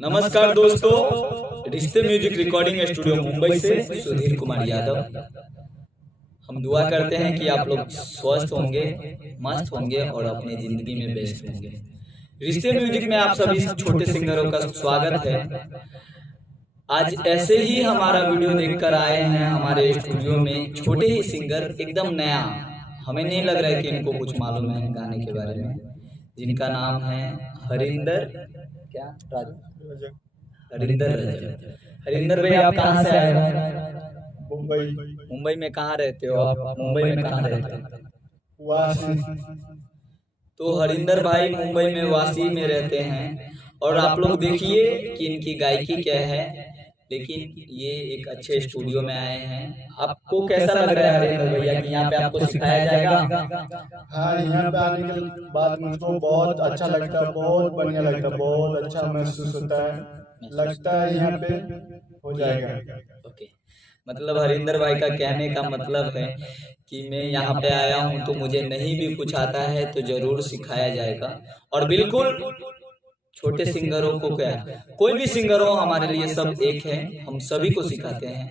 नमस्कार दोस्तों, रिश्ते म्यूजिक रिकॉर्डिंग स्टूडियो मुंबई से सुधीर कुमार यादव। हम दुआ करते हैं कि आप लोग स्वस्थ होंगे, मस्त होंगे और अपनी जिंदगी में बेस्ट होंगे। रिश्ते म्यूजिक में आप सभी छोटे सिंगरों का स्वागत है। आज ऐसे ही हमारा वीडियो देखकर आए हैं हमारे स्टूडियो में छोटे ही सिंगर, एकदम नया। हमें नहीं लग रहा है कि इनको कुछ मालूम है गाने के बारे में, जिनका नाम है हरिंदर हरिंदर रजक। हरिंदर भाई, आप कहाँ से आए हो? मुंबई में कहाँ रहते हो आप? मुंबई में कहाँ रहते हो? तो हरिंदर भाई मुंबई में वासी में रहते हैं और आप लोग देखिए कि इनकी गायकी क्या है। लेकिन ये एक अच्छे स्टूडियो में आए हैं। आपको कैसा लग रहा है हरिंदर भैया कि यहाँ पे आपको सिखाया जाएगा? हाँ, यहाँ पे आने के बाद मुझको बहुत अच्छा लगता है, बहुत बढ़िया लगता है, बहुत अच्छा महसूस होता है। लगता है यहाँ पे हो जाएगा। ओके, मतलब हरिंदर भाई का कहने का मतलब है कि मैं यहाँ पे आया हूँ तो मुझे नहीं भी कुछ आता है तो जरूर सिखाया जाएगा। और बिल्कुल छोटे सिंगरों को क्या, कोई भी सिंगर हो, हमारे लिए सब एक है। हम सभी को सिखाते हैं,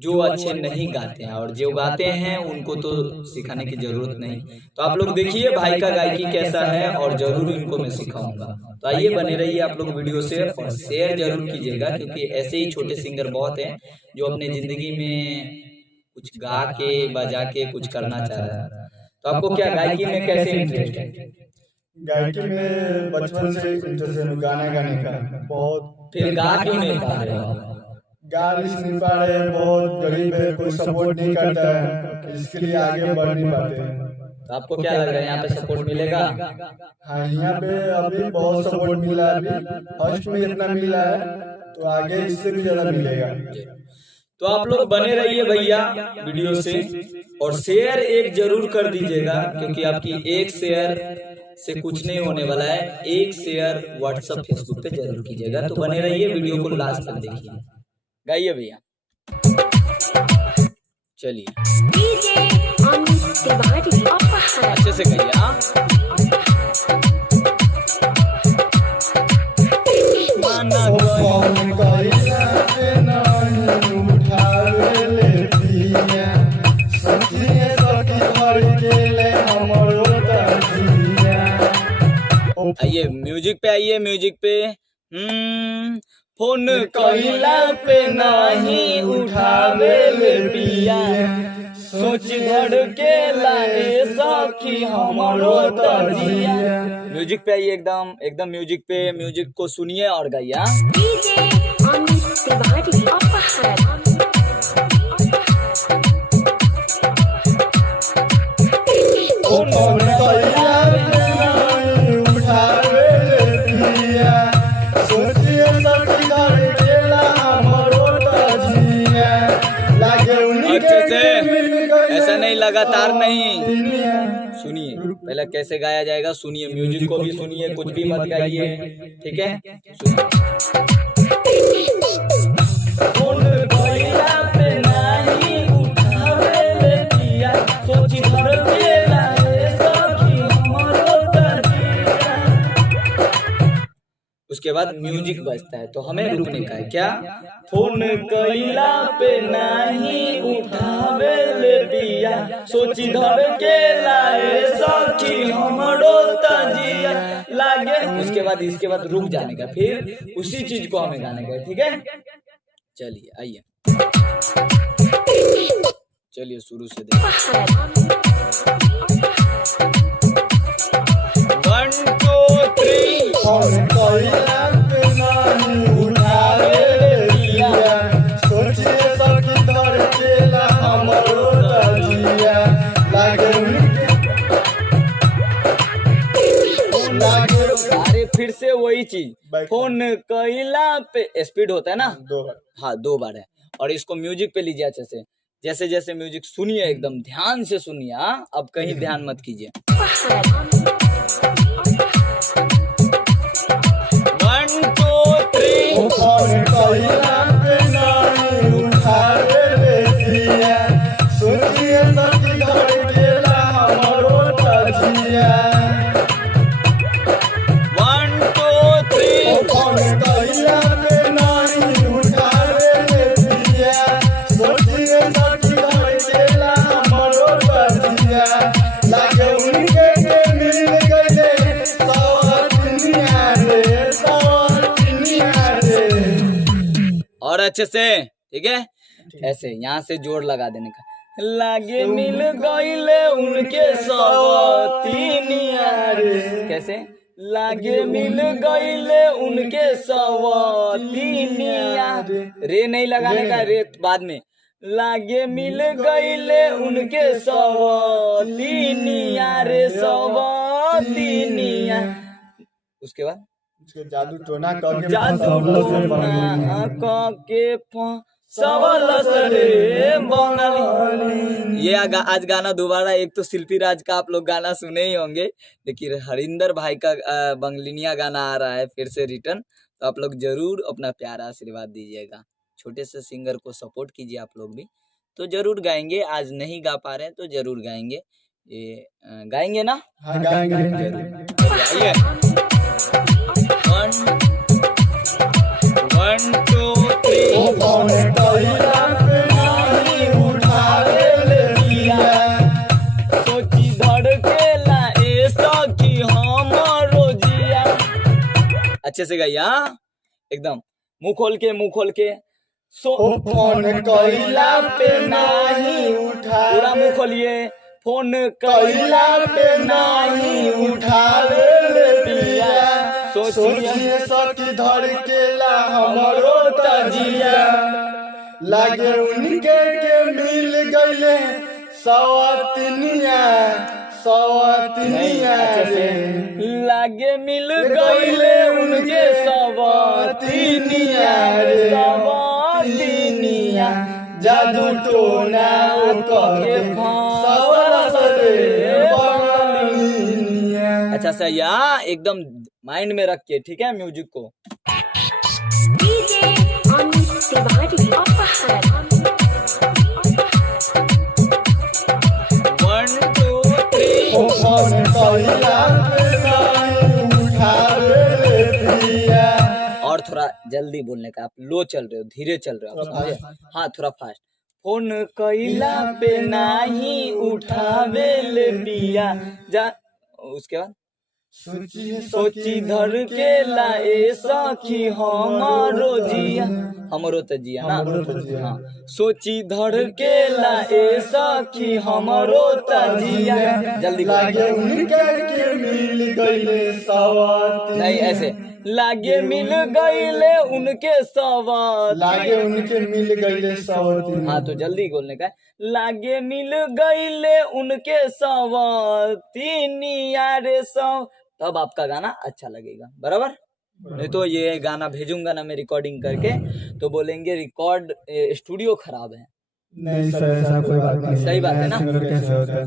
जो अच्छे नहीं गाते हैं और जो गाते हैं उनको तो सिखाने की जरूरत नहीं। तो आप लोग देखिए भाई का गायकी कैसा है और जरूर इनको मैं सिखाऊंगा। तो आइए, बने रहिए आप लोग वीडियो से और शेयर जरूर कीजिएगा, क्योंकि ऐसे ही छोटे सिंगर बहुत हैं जो अपने जिंदगी में कुछ गा के बजा के कुछ करना चाह रहा है। तो आपको क्या गायकी में कैसे इंटरेस्ट है? गायकी में बचपन से इंटरेस्ट है, गाना गाने का बहुत। फिर गा क्यों नहीं पा रहे हो? गा नहीं पा रहे हैं, बहुत गरीब है, कोई सपोर्ट नहीं करता है, इसके लिए आगे बढ़ नहीं पाते हैं। तो आपको क्या लग रहा है यहाँ पे सपोर्ट मिलेगा? हाँ, यहाँ पे अभी बहुत सपोर्ट मिला है। अभी फर्स्ट में इतना मिला है तो आगे इससे भी ज्यादा मिलेगा। तो आप लोग बने रहिए भैया वीडियो से और शेयर एक जरूर कर दीजिएगा, क्योंकि आपकी एक शेयर से कुछ नहीं होने वाला है। एक शेयर व्हाट्सएप फेसबुक पे जरूर कीजिएगा। तो बने रहिए, वीडियो को लास्ट तक देखिए। गाइए भैया, चलिए अच्छे से गाइए। आइए म्यूजिक पे, आइए म्यूजिक पे। फोन कहिला पे नहीं उठावे ले पिया, सोच धड़ के लाए सखी हमरो तजिया। म्यूजिक पे आइए, एकदम एकदम म्यूजिक पे। म्यूजिक को सुनिए और गाइए। अच्छे से, ऐसा नहीं, लगातार नहीं। सुनिए पहले कैसे गाया जाएगा, सुनिए। म्यूजिक को भी सुनिए, कुछ भी मत गाइए, ठीक है? उसके बाद म्यूजिक बजता है तो हमें रुकने का है। क्या? फोन कइला पे नहीं उठावे ले पिया, सोची धड़ के लाए सखी हमरो तजिया लागे। उसके बाद इसके बाद रुक जाने का, फिर उसी चीज को हमें गाने का, ठीक है? चलिए आइए, चलिए शुरू से देखिए। 1 2 3। अरे फिर से वही चीज, फोन कइला पे स्पीड होता है ना, 2 बार। हाँ 2 बार है। और इसको म्यूजिक पे लीजिए अच्छे से। जैसे जैसे म्यूजिक सुनिए, एकदम ध्यान से सुनिए। अब कहीं ध्यान मत कीजिए। 1 2 3। One, two, three. अच्छे से, ठीक है। ऐसे यहाँ से जोर लगा देने का। लागे मिल गईले उनके सवतीनिया रे, कैसे? लागे मिल गईले उनके सवतीनिया, रे नहीं लगाने का, रे बाद में। लागे मिल गईले उनके सवतीनिया रे, सवतीनिया। उसके बाद जादू टोना करके ये आज गाना दोबारा, एक तो शिल्पी राज का आप लोग गाना सुने ही होंगे, लेकिन हरिंदर भाई का बंगलिनिया गाना आ रहा है फिर से रिटर्न। तो आप लोग जरूर अपना प्यारा आशीर्वाद दीजिएगा, छोटे से सिंगर को सपोर्ट कीजिए। आप लोग भी तो जरूर गाएंगे, आज नहीं गा पा रहे हैं तो जरूर गाएंगे। ये गाएंगे ना? हाँ, गाएंगे जरूर। आइए 1 2 3। सोची धड़केला ऐसा कि हमरो जिया। अच्छे से गाइए, हाँ एकदम, मुंह खोल के फोन कइला पे नहीं उठा, पूरा मुंह खोलिए। फोन कइला पे नहीं उठावे ले पिया, सोचिए सखी धड़केला हमरो तजिया। लागे उनके के मिल गईले सवतीनिया रे, लागे मिल गईले उनके सवतीनिया रे, सवतीनिया। जादू टोना करके अच्छा सा या एकदम माइंड में रख के, ठीक है, म्यूजिक को। और थोड़ा जल्दी बोलने का, आप लो चल रहे हो, धीरे चल रहे हो, आप समझे? हाँ थोड़ा फास्ट। फोन कइला पे नहीं उठावे ले पिया, जा उसके बाद सोची धड़केला ए सखी हमरो जिया, हमरो तो जिया ना, हाँ। सोची धड़केला ए सखी हमरो तो जिया, जल्दी लागे उनके के मिल गईले सवतीनिया, नहीं ऐसे, लागे मिल गईले उनके सवतीनिया, लागे उनके मिल गईले सवतीनिया। हाँ तो जल्दी बोलने का, लागे मिल गईले उनके सवतीनिया रे, तब आपका गाना अच्छा लगेगा, बराबर। नहीं तो ये गाना भेजूंगा ना मैं रिकॉर्डिंग करके, तो बोलेंगे रिकॉर्ड स्टूडियो खराब है। नहीं सर, ऐसा कोई बात नहीं, सही बात है ना। कैसे होता है?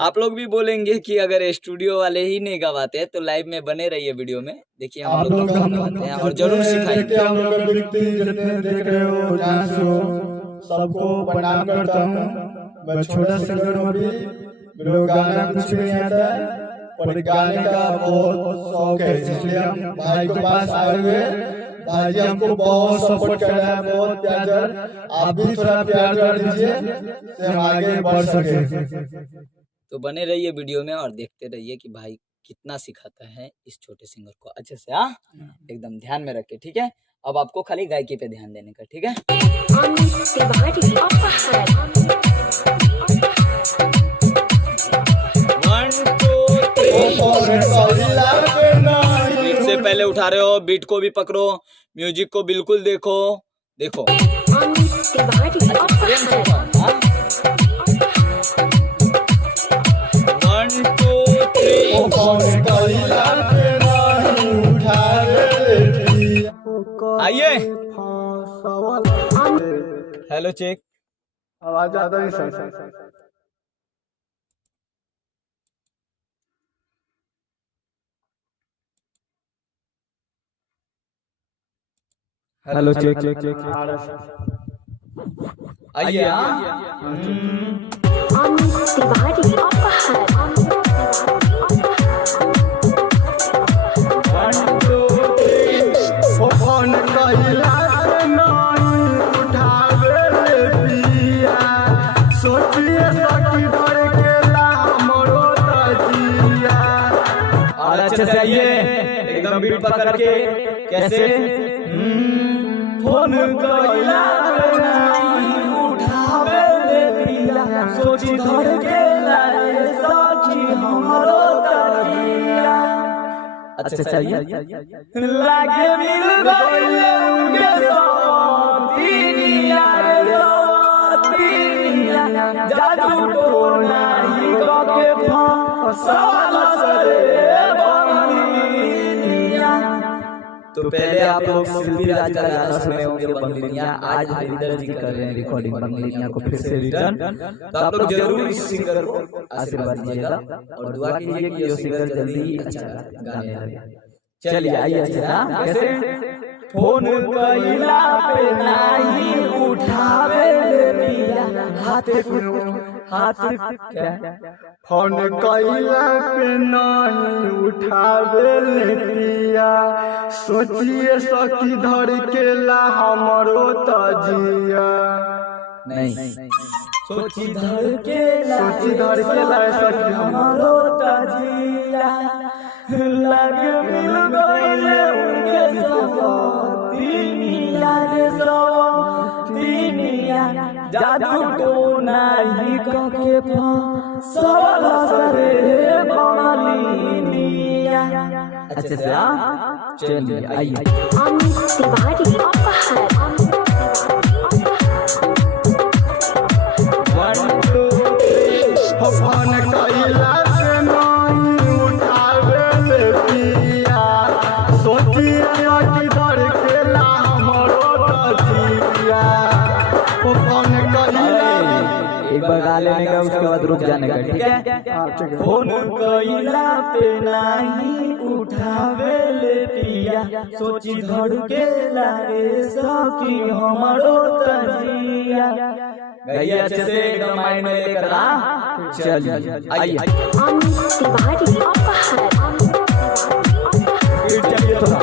आप लोग भी बोलेंगे कि अगर स्टूडियो वाले ही नहीं गवाते हैं तो लाइव में बने रहिए, वीडियो में देखिए हम लोग गवाते हैं और जरूर सिखाएंगे। हम लोग व्यक्ति जितने देख रहे हो, जहाँ से हो, सबको प्रणाम करता हूँ। मैं छोटा सिंगर हूँ, अभी मेरे को गाना कुछ नहीं आता है, पर गाने का बहुत शौक है, इसलिए हम भाई के पास आए हुए। भाई जी हमको बहुत सपोर्ट कर रहा है, बहुत प्यार। आप भी थोड़ा प्यार कर दीजिए, से हम आगे बढ़ सके। तो बने रहिए वीडियो में और देखते रहिए कि भाई कितना सिखाता है इस छोटे सिंगर को अच्छे से, हाँ एकदम ध्यान में रखे, ठीक है। अब आपको खाली गायकी पे ध्यान देने का, ठीक है। 1 2 3। बीट से पहले उठा रहे हो, बीट को भी पकड़ो, म्यूजिक को बिल्कुल देखो। 1 2 3। आइए, हेलो चेक, आवाज ज्यादा नहीं सर। हेलो चेक, आइए। अच्छे से आइए, एकदम बीट पकड़ के, कैसे फोन कइला पे नहीं उठावे ले पिया सोची धर के लाए सखी हमरो तरिया। अच्छा चाहिए लागे मिल गइले उनके सोतिनिया रे सोतिनिया जादू टोना ही के फंसाला सरे बंगलिनिया। तो पहले आप लोग शिल्पी राज का गाना सुने होंगे बंगलिनिया, आज हरिंदर जी कर रहे हैं रिकॉर्डिंग बंगलिनिया को फिर से रिटर्न। तो आप लोग जरूर इस सिंगर को आशीर्वाद दीजिएगा और दुआ कीजिए कि ये सिंगर जल्दी ही अच्छा गाने लगे। चलिए आइए अच्छा कैसे फोन कइला पे नहीं उठावे ले पिया हाथ क्या फोन कइला पे नहीं उठावे ले पिया सोचिए सखी धर के ला हमरो तजिया। नहीं सोची धर के ला सखी हमरो तजिया लगे मिल गइले उनके सोतिनिया रे सोतिनिया जादू टोना ही के फंसाला सरे बंगलिनिया। अच्छा चलिए आइए अमित तिवारी फोन कइला पे नहीं उठावे ले पिया सोचिए सखी धर के ला हमरो तजिया। फोन कइला एक बार गा लेने का उसके बाद रुक जाने का, ठीक है। फोन कइला पे नहीं उठावे ले पिया सोची धर के लाए सखी हमरो तजिया। गाइए अच्छे से एकदम माइंड में लेकर आ। चलिए आइए अमित तिवारी चलिए थोड़ा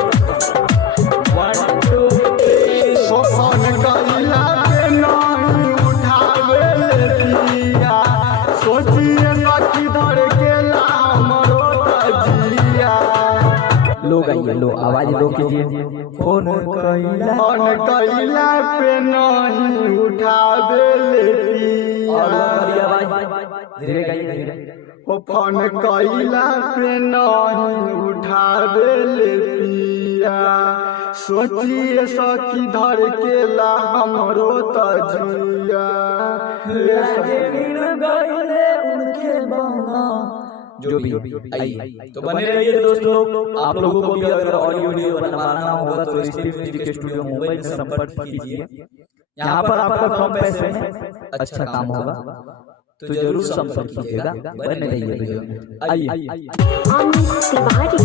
1 2 3 फोन कइला पे नहीं उठावे ले पिया सोचिए सखी धर के ला हमरो तजिया। लोग आइए लो आवाज लो कीजिए। फोन कइला पे नहीं उठावे ले पिया आवाज धीरे गाइए धीरे। फोन कइला पे नहीं उठावे ले पिया सोचिए सखी धर के ला हमरो तजिया। लागे मिल गइले उनके बंगा जो भी आइए। तो बने रहिए दोस्त लोग। आप लोगों को भी अगर ऑडियो वीडियो बनवाना होगा तो स्टील म्यूजिक स्टूडियो मुंबई में संपर्क कीजिए। यहाँ पर आपका कम पैसे में अच्छा काम होगा तो जरूर संपर्क कीजिएगा। बने रहिए वीडियो में। आइए अमित तिवारी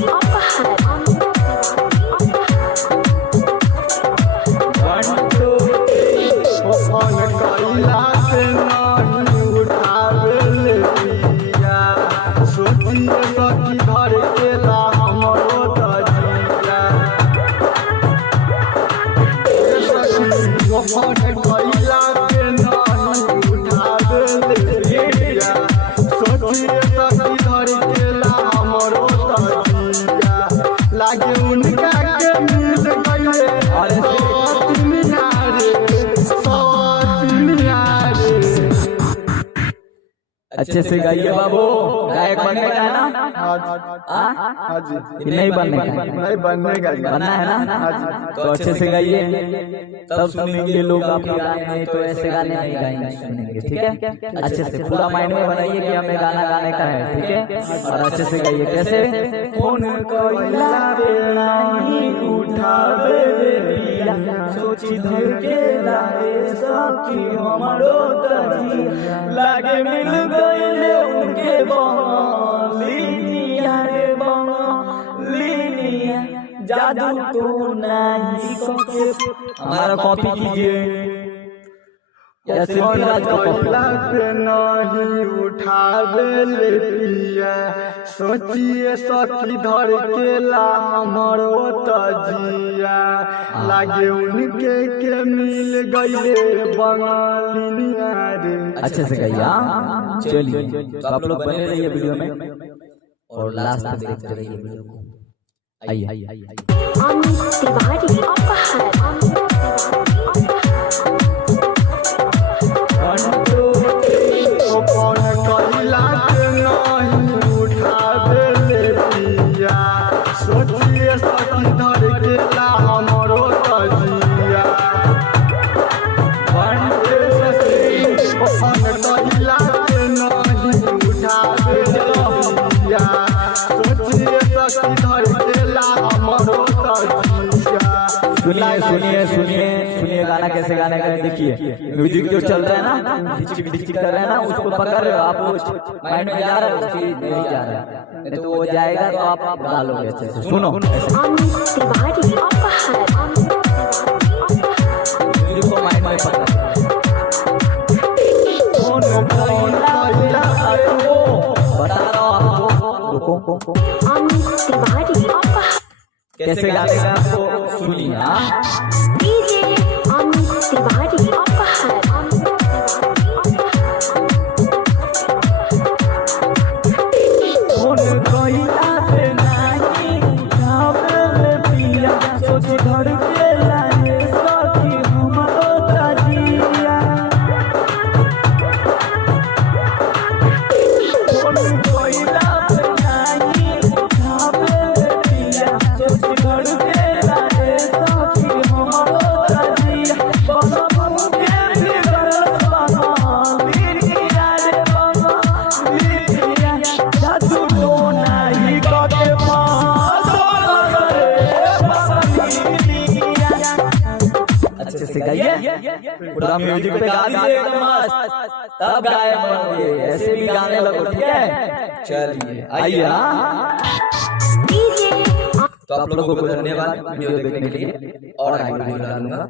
फोन कइला पे नहीं उठावे ले पिया सोचिए सखी धर के ला हमरो तजिया। फोन कइला पे नहीं उठावे ले पिया सोचिए सखी धर के ला हमरो तजिया। लागे उनका के मिल गइले सोतिनिया रे सोतिनिया रे। अच्छे से गाइए बाबू। गायक बनने का है ना? हाँ जी नहीं बनने का नहीं बनने का बनना है ना? तो अच्छे से गाइए तब सुनेंगे लोग आपके गाने। नहीं तो ऐसे गाने नहीं गाएंगे सुनेंगे, ठीक है। अच्छे से पूरा माइंड में बनाइए कि हमें गाना गाने का है, ठीक है। और अच्छे से गाइए कैसे फोन कइला पे नहीं उठावे ले पिया सोची धर के लाए सखी हमरो तजिया। लागे मिल गइले उनके बंगलिनिया रे बंगलिनिया जादू तो नहीं के हमारा कॉपी कीजिए। फोन कइला पे नहीं उठावे ले पिया सोचिए सखी धर के ला हमरो तजिया। लागे उनके के मिल गइले बंगलिनिया रे। अच्छे से गाइए। चलिए तो आप लोग बने रहिए वीडियो में और लास्ट तक देखते रहिए वीडियो को। आइए अमित तिवारी सुनिए सुनिए सुनिए सुनिए गाना कैसे गाने का देखिए। म्यूजिक जो चल रहा है ना, डिचिक डिचिक कर रहे हैं ना, उसको पकड़ रहे हो आप, माइंड में जा रहा है, उसकी नहीं जा रहा है, नहीं तो वो जाएगा तो आप डालोगे अच्छे से। सुनो अमित तिवारी अपहर म्यूजिक को माइंड में पकड़, बता रहा हूँ आपको, रुको अमित तिवारी अपहर कैसे गाने का आपको सुनिए। हाँ डीजे अमित तिवारी अपहर अच्छे से गाइए, पूरा म्यूजिक पे गा दीजिए एकदम मस्त, तब गायब बनोगे, ऐसे भी गाने लगो, ठीक है। चलिए आइए। हाँ डीजे तो आप लोगों को धन्यवाद वीडियो देखने के लिए, और आगे वीडियो डालूंगा।